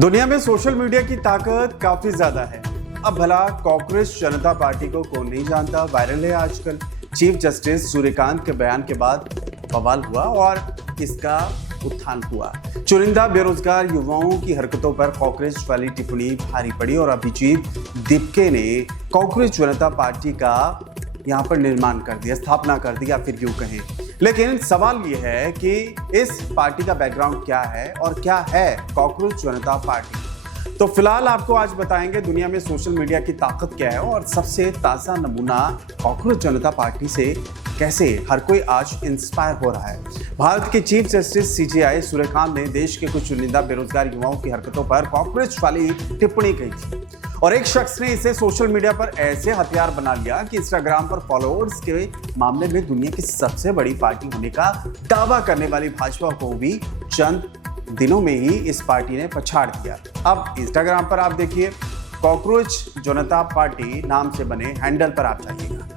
दुनिया में social media की ताकत काफी ज्यादा है। अब भला कांग्रेस जनता पार्टी को कौन नहीं जानता, वायरल है आजकल। चीफ जस्टिस सूर्यकांत के बयान के बाद बवाल हुआ और इसका उत्थान हुआ। चुनिंदा बेरोजगार युवाओं की हरकतों पर कांग्रेस वाली टिप्पणी भारी पड़ी और अभिजीत दिपके ने कांग्रेस जनता पार्टी का यहाँ पर निर्माण कर दिया, स्थापना कर दी, या फिर यूं कहें। लेकिन सवाल ये है कि इस पार्टी का बैकग्राउंड क्या है और क्या है कांग्रेस जनता पार्टी। तो फिलहाल आपको आज बताएंगे दुनिया में सोशल मीडिया की ताकत क्या है और सबसे ताज़ा नमूना कांग्रेस जनता पार्टी से कैसे हर कोई आज इंस्पायर हो रहा है। भारत के चीफ जस्टिस सीजेआई सूर्यकांत ने देश के कुछ चुनिंदा बेरोजगार युवाओं की हरकतों पर कांग्रेस वाली टिप्पणी की थी और एक शख्स ने इसे सोशल मीडिया पर ऐसे हथियार बना लिया कि इंस्टाग्राम पर फॉलोअर्स के मामले में दुनिया की सबसे बड़ी पार्टी होने का दावा करने वाली भाजपा को भी चंद दिनों में ही इस पार्टी ने पछाड़ दिया। अब इंस्टाग्राम पर आप देखिए, कांग्रेस जनता पार्टी नाम से बने हैंडल पर आप जाइएगा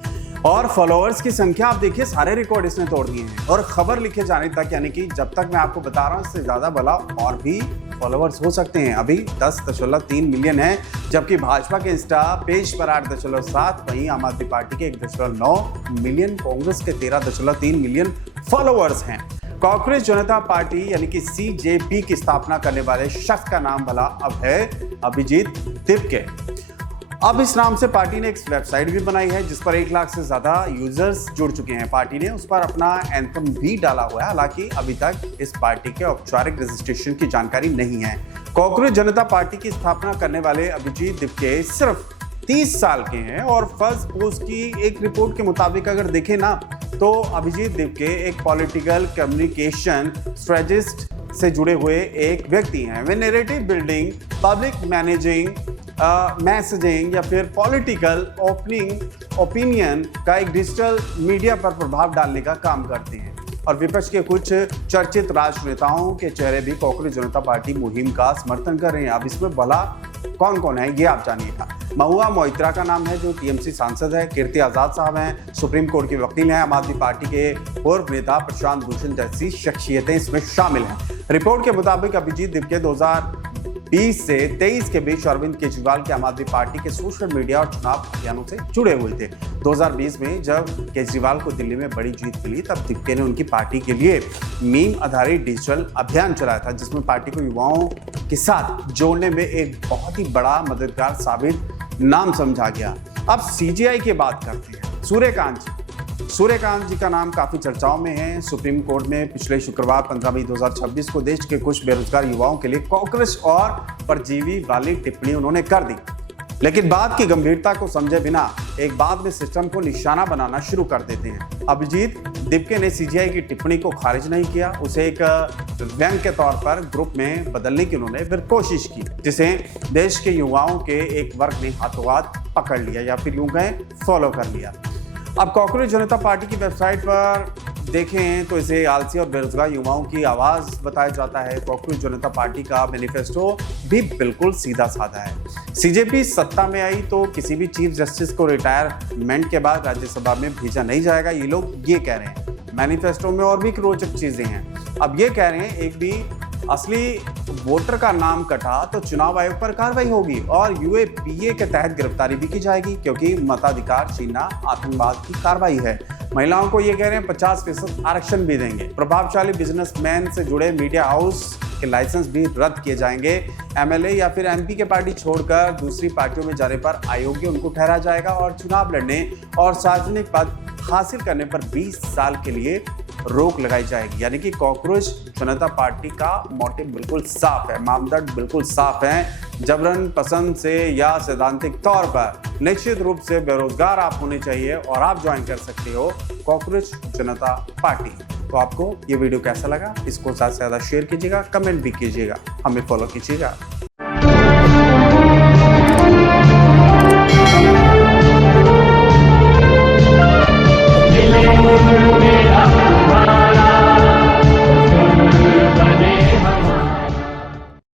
और फॉलोअर्स की संख्या आप देखिए, सारे रिकॉर्ड इसने तोड़ दिए हैं। और खबर लिखे जाने तक, यानी कि जब तक मैं आपको बता रहा हूं इससे ज्यादा भला और भी फॉलोअर्स हो सकते हैं। अभी 10.3 मिलियन है, जबकि भाजपा के इंस्टा पेज पर 8.7, वहीं आम आदमी पार्टी के 1.9 मिलियन, कांग्रेस के 13.3 मिलियन फॉलोअर्स हैं। कांग्रेस जनता पार्टी यानी कि सीजेपी की स्थापना करने वाले शख्स का नाम भला अब है अभिजीत दिपके। अब इस नाम से पार्टी ने एक वेबसाइट भी बनाई है जिस पर 1 लाख से ज्यादा यूजर्स जुड़ चुके हैं। पार्टी ने उस पर अपना एंथम भी डाला हुआ है। हालांकि अभी तक इस पार्टी के औपचारिक रजिस्ट्रेशन की जानकारी नहीं है। कांग्रेस जनता पार्टी की स्थापना करने वाले अभिजीत दिपके सिर्फ 30 साल के हैं और फर्स्ट पोस्ट की एक रिपोर्ट के मुताबिक अगर देखें ना, तो अभिजीत दिपके एक पॉलिटिकल कम्युनिकेशन स्ट्रेटेजिस्ट से जुड़े हुए एक व्यक्ति हैं। वे narrative building, public managing, messaging या फिर पॉलिटिकल ओपिनियन का एक डिजिटल मीडिया पर प्रभाव डालने का काम करते हैं। और विपक्ष के कुछ चर्चित राजनेताओं के चेहरे भी कांग्रेस जनता पार्टी मुहिम का समर्थन कर रहे हैं। अब इसमें भला कौन कौन है ये आप जानिएगा। महुआ मोइत्रा का नाम है जो टीएमसी सांसद है। कीर्ति आजाद साहब हैं, सुप्रीम कोर्ट के वकील हैं। आम आदमी पार्टी के पूर्व नेता प्रशांत भूषण जैसी शख्सियतें इसमें शामिल हैं। रिपोर्ट के मुताबिक अभिजीत दिपके 2020 से 23 के बीच अरविंद केजरीवाल के आम आदमी पार्टी के सोशल मीडिया और चुनाव अभियानों से जुड़े हुए थे। 2020 में जब केजरीवाल को दिल्ली में बड़ी जीत मिली, तब दिपके ने उनकी पार्टी के लिए मीम आधारित डिजिटल अभियान चलाया था जिसमें पार्टी को युवाओं के साथ जोड़ने में एक बहुत ही बड़ा मददगार साबित नाम समझा गया। अब सीजेआई की बात करते हैं। सूर्यकांत जी का नाम काफी चर्चाओं में है। सुप्रीम कोर्ट में पिछले शुक्रवार 15 मई 2026 को देश के कुछ बेरोजगार युवाओं के लिए कांग्रेस और परजीवी वाली टिप्पणी उन्होंने कर दी, लेकिन बात की गंभीरता को समझे बिना एक बाद में सिस्टम को निशाना बनाना शुरू कर देते हैं। अभिजीत दिपके ने सीजेआई की टिप्पणी को खारिज नहीं किया, उसे एक व्यंग के तौर पर ग्रुप में बदलने की उन्होंने फिर कोशिश की, जिसे देश के युवाओं के एक वर्ग ने हाथों हाथ पकड़ लिया या फिर यूं कहें फॉलो कर लिया। अब कांग्रेस जनता पार्टी की वेबसाइट पर देखें तो इसे आलसी और बेरोजगार युवाओं की आवाज बताया जाता है। कांग्रेस जनता पार्टी का मैनिफेस्टो भी बिल्कुल सीधा साधा है। सीजेपी सत्ता में आई तो किसी भी चीफ जस्टिस को रिटायरमेंट के बाद राज्यसभा में भेजा नहीं जाएगा, ये लोग ये कह रहे हैं। मैनिफेस्टो में और भी रोचक चीजें हैं। अब ये कह रहे हैं एक भी असली वोटर का नाम कटा तो चुनाव आयोग पर कार्रवाई होगी और यूएपीए के तहत गिरफ्तारी भी की जाएगी, क्योंकि मताधिकार छीनना आतंकवाद की कार्रवाई है। महिलाओं को ये कह रहे हैं 50% आरक्षण भी देंगे। प्रभावशाली बिजनेसमैन से जुड़े मीडिया हाउस के लाइसेंस भी रद्द किए जाएंगे। एमएलए या फिर एमपी के पार्टी छोड़कर दूसरी पार्टियों में जाने पर अयोग्य उनको ठहरा जाएगा और चुनाव लड़ने और सार्वजनिक पद हासिल करने पर 20 साल के लिए रोक लगाई जाएगी। यानी कि कांग्रेस जनता पार्टी का मोटिव बिल्कुल साफ है, मापदंड बिल्कुल साफ है। जबरन पसंद से या सैद्धांतिक तौर पर निश्चित रूप से बेरोजगार आप होने चाहिए और आप ज्वाइन कर सकते हो कांग्रेस जनता पार्टी। तो आपको ये वीडियो कैसा लगा, इसको ज्यादा से ज्यादा शेयर कीजिएगा, कमेंट भी कीजिएगा, हमें फॉलो कीजिएगा।